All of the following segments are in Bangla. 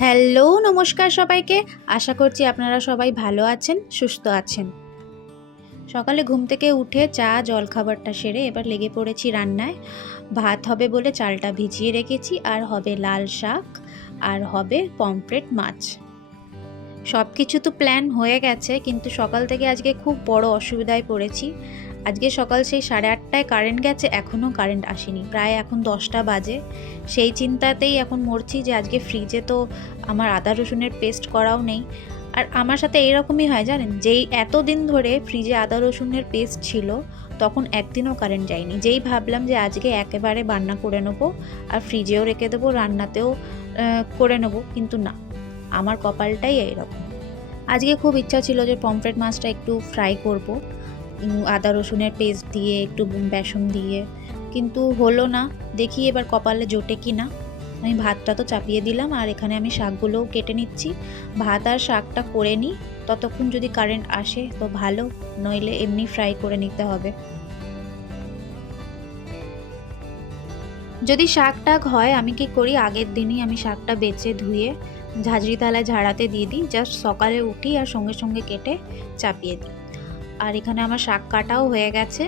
হ্যালো, নমস্কার সবাইকে। আশা করছি আপনারা সবাই ভালো আছেন, সুস্থ আছেন। সকালে ঘুম থেকে উঠে চা জলখাবারটা সেরে এবার লেগে পড়েছি রান্নায়। ভাত হবে বলে চালটা ভিজিয়ে রেখেছি, আর হবে লাল শাক, আর হবে পমফ্রেট মাছ। সব কিছু তো প্ল্যান হয়ে গেছে, কিন্তু সকাল থেকে আজকে খুব বড় অসুবিধায় পড়েছি। আজকে সকাল সেই 8:30টায় কারেন্ট গেছে, এখনও কারেন্ট আসেনি, প্রায় এখন 10টা বাজে। সেই চিন্তাতেই এখন মরছি যে আজকে ফ্রিজে তো আমার আদা রসুনের পেস্ট করাও নেই। আর আমার সাথে এইরকমই হয় জানেন, যেই এতদিন ধরে ফ্রিজে আদা রসুনের পেস্ট ছিল তখন একদিনও কারেন্ট যায়নি। যেই ভাবলাম যে আজকে একেবারে বান্না করে নেবো আর ফ্রিজেও রেখে দেবো, রান্নাতেও করে নেবো, কিন্তু না, আমার কপালটাই এইরকম। আজকে খুব ইচ্ছা ছিল যে পমফ্রেট মাছটা একটু ফ্রাই করব আদা রসুনের পেস্ট দিয়ে, একটু বেসন দিয়ে, কিন্তু হলো না। দেখি এবার কপালে জোটে কি না। আমি ভাতটা তো চাপিয়ে দিলাম, আর এখানে আমি শাকগুলোও কেটে নিচ্ছি। ভাত আর শাকটা করে নিই, ততক্ষণ যদি কারেন্ট আসে তো ভালো, নইলে এমনি ফ্রাই করে নিতে হবে। যদি শাক টাক হয় আমি কি করি, আগের দিনই আমি শাকটা বেছে ধুয়ে ঝাঁঝরি থালায় ঝাড়াতে দিয়ে দিই, জাস্ট সকালে উঠি আর সঙ্গে সঙ্গে কেটে চাপিয়ে দিই। আর এখানে আমার শাক কাটাও হয়ে গেছে,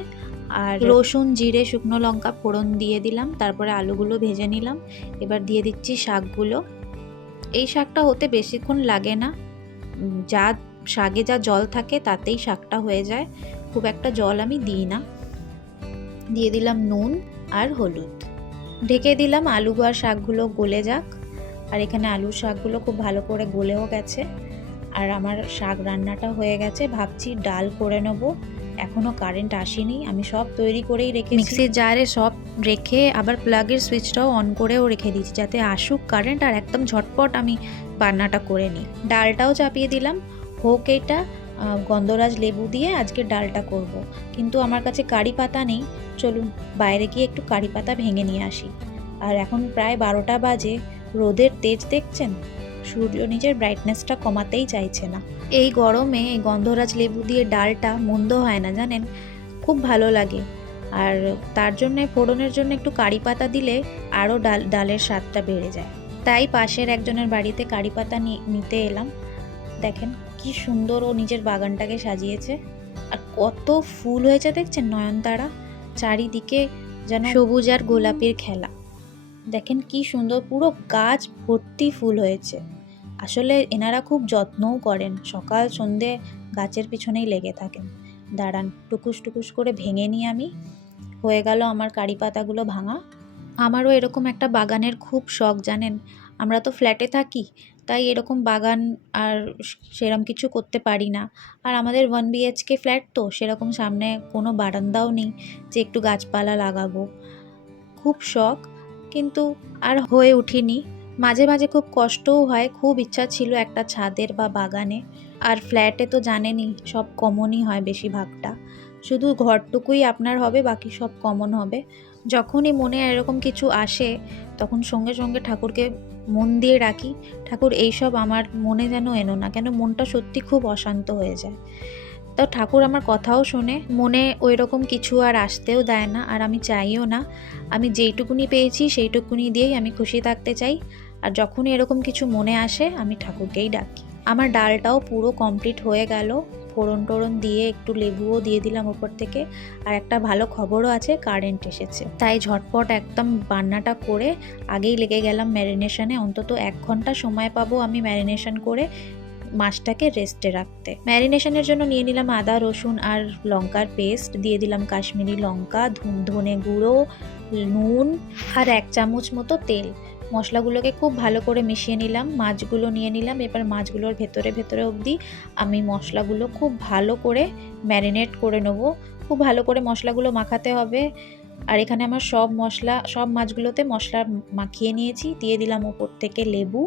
আর রসুন জিরে শুকনো লঙ্কা ফোড়ন দিয়ে দিলাম, তারপরে আলুগুলো ভেজে নিলাম। এবার দিয়ে দিচ্ছি শাকগুলো। এই শাকটা হতে বেশিক্ষণ লাগে না, যা শাকে যা জল থাকে তাতেই শাকটা হয়ে যায়, খুব একটা জল আমি দিই না। দিয়ে দিলাম নুন আর হলুদ, ঢেকে দিলাম আলু আর শাকগুলো গলে যাক। আর এখানে আলু শাকগুলো খুব ভালো করে গলেও গেছে, আর আমার শাক রান্নাটা হয়ে গেছে। ভাবছি ডাল করে নেব, এখনও কারেন্ট আসেনি, আমি সব তৈরি করেই রেখেছি, মিক্সির জারে সব রেখে আবার প্লাগের সুইচটাও অন করেও রেখে দিয়েছি যাতে আসুক কারেন্ট আর একদম ঝটপট আমি রান্নাটা করে নিই। ডালটাও চাপিয়ে দিলাম, হোক এটা গন্ধরাজ লেবু দিয়ে আজকে ডালটা করব। কিন্তু আমার কাছে কারি পাতা নেই, চলুন বাইরে গিয়ে একটু কারি পাতা ভেঙে নিয়ে আসি। আর এখন প্রায় 12টা বাজে, রোদের তেজ দেখছেন, সূর্য নিজের ব্রাইটনেসটা কমাতেই চাইছে না। এই গরমে এই গন্ধরাজ লেবু দিয়ে ডালটা মন্দ হয় না জানেন, খুব ভালো লাগে। আর তার জন্যে ফোড়নের জন্য একটু কারি পাতা দিলে আরও ডালের স্বাদটা বেড়ে যায়। তাই পাশের একজনের বাড়িতে কারি পাতা নিতে এলাম। দেখেন কি সুন্দর ও নিজের বাগানটাকে সাজিয়েছে, আর কত ফুল হয়েছে দেখছেন নয়নতারা, চারিদিকে যেন সবুজ আর গোলাপির খেলা। দেখেন কি সুন্দর, পুরো গাছ ভর্তি ফুল হয়েছে। আসলে এনারা খুব যত্নও করেন, সকাল সন্ধে গাছের পিছনেই লেগে থাকেন। দাঁড়ান টুকুস টুকুস করে ভেঙে নিই আমি। হয়ে গেল আমার কারি পাতাগুলো ভাঙা। আমারও এরকম একটা বাগানের খুব শখ জানেন। আমরা তো ফ্ল্যাটে থাকি, তাই এরকম বাগান আর সেরকম কিছু করতে পারি না। আর আমাদের 1 BHK ফ্ল্যাট, তো সেরকম সামনে কোনো বারান্দাও নেই যে একটু গাছপালা লাগাবো। খুব শখ, কিন্তু আর হয়ে উঠিনি। মাঝে মাঝে খুব কষ্টও হয়, খুব ইচ্ছা ছিল একটা ছাদের বা বাগানে। আর ফ্ল্যাটে তো জানেনই সব কমনই হয় বেশিরভাগটা, শুধু ঘরটুকুই আপনার হবে, বাকি সব কমন হবে। যখনই মনে এরকম কিছু আসে তখন সঙ্গে সঙ্গে ঠাকুরকে মন দিয়ে রাখি, ঠাকুর এইসব আমার মনে যেন এনো না, কেন মনটা সত্যি খুব অশান্ত হয়ে যায়। তো ঠাকুর আমার কথাও শোনে, মনে ওই রকম কিছু আর আসতেও দেয় না, আর আমি চাইও না। আমি যেইটুকুনি পেয়েছি সেইটুকুনি দিয়েই আমি খুশি থাকতে চাই। আর যখনই এরকম কিছু মনে আসে আমি ঠাকুরকেই ডাকি। আমার ডালটাও পুরো কমপ্লিট হয়ে গেল, ফোড়ন টোড়ন দিয়ে একটু লেবুও দিয়ে দিলাম ওপর থেকে। আর একটা ভালো খবরও আছে, কারেন্ট এসেছে, তাই ঝটপট একদম রান্নাটা করে আগেই লেগে গেলাম ম্যারিনেশনে। অন্তত 1 ঘন্টা সময় পাবো আমি ম্যারিনেশন করে মাছটাকে রেস্টে রাখতে। ম্যারিনেশনের জন্য নিয়ে নিলাম আদা রসুন আর লঙ্কার পেস্ট, দিয়ে দিলাম কাশ্মীরি লঙ্কা, ধনে গুঁড়ো, নুন আর 1 চামচ মতো তেল। মশলাগুলোকে খুব ভালো করে মিশিয়ে নিলাম, মাছগুলো নিয়ে নিলাম। এবার মাছগুলোর ভেতরে ভেতরে অবধি আমি মশলাগুলো খুব ভালো করে ম্যারিনেট করে নেব। খুব ভালো করে মশলাগুলো মাখাতে হবে। আর এখানে আমার সব মশলা, সব মাছগুলোতে মশলা মাখিয়ে নিয়েছি, দিয়ে দিলাম ওপর থেকে লেবু।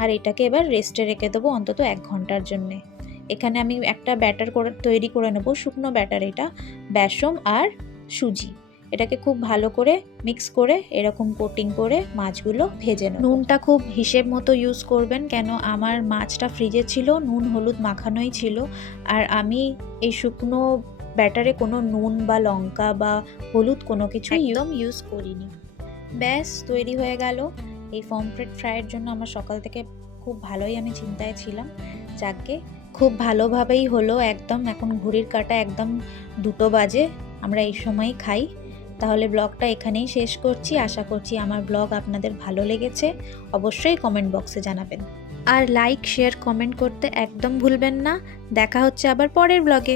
আর এটাকে এবার রেস্টে রেখে দেবো অন্তত 1 ঘন্টার জন্যে। এখানে আমি একটা ব্যাটার তৈরি করে নেবো, শুকনো ব্যাটার, এটা বেসন আর সুজি। এটাকে খুব ভালো করে মিক্স করে এরকম কোটিং করে মাছগুলো ভেজে নেব। নুনটা খুব হিসেব মতো ইউজ করবেন, কেন আমার মাছটা ফ্রিজে ছিল, নুন হলুদ মাখানোই ছিল। আর আমি এই শুকনো ব্যাটারে কোনো নুন বা লঙ্কা বা হলুদ কোনো কিছু একদম ইউজ করিনি। ব্যাস তৈরি হয়ে গেল। এই পমফ্রেট ফ্রাইয়ের জন্য আমার সকাল থেকে খুব ভালোই আমি চিন্তায় ছিলাম। যাকে খুব ভালোভাবেই হলো একদম। এখন ঘড়ির কাঁটা একদম 2টো বাজে, আমরা এই সময়ই খাই। তাহলে ব্লগটা এখানেই শেষ করছি। আশা করছি আমার ব্লগ আপনাদের ভালো লেগেছে। অবশ্যই কমেন্ট বক্সে জানাবেন, আর লাইক শেয়ার কমেন্ট করতে একদম ভুলবেন না। দেখা হচ্ছে আবার পরের ব্লগে।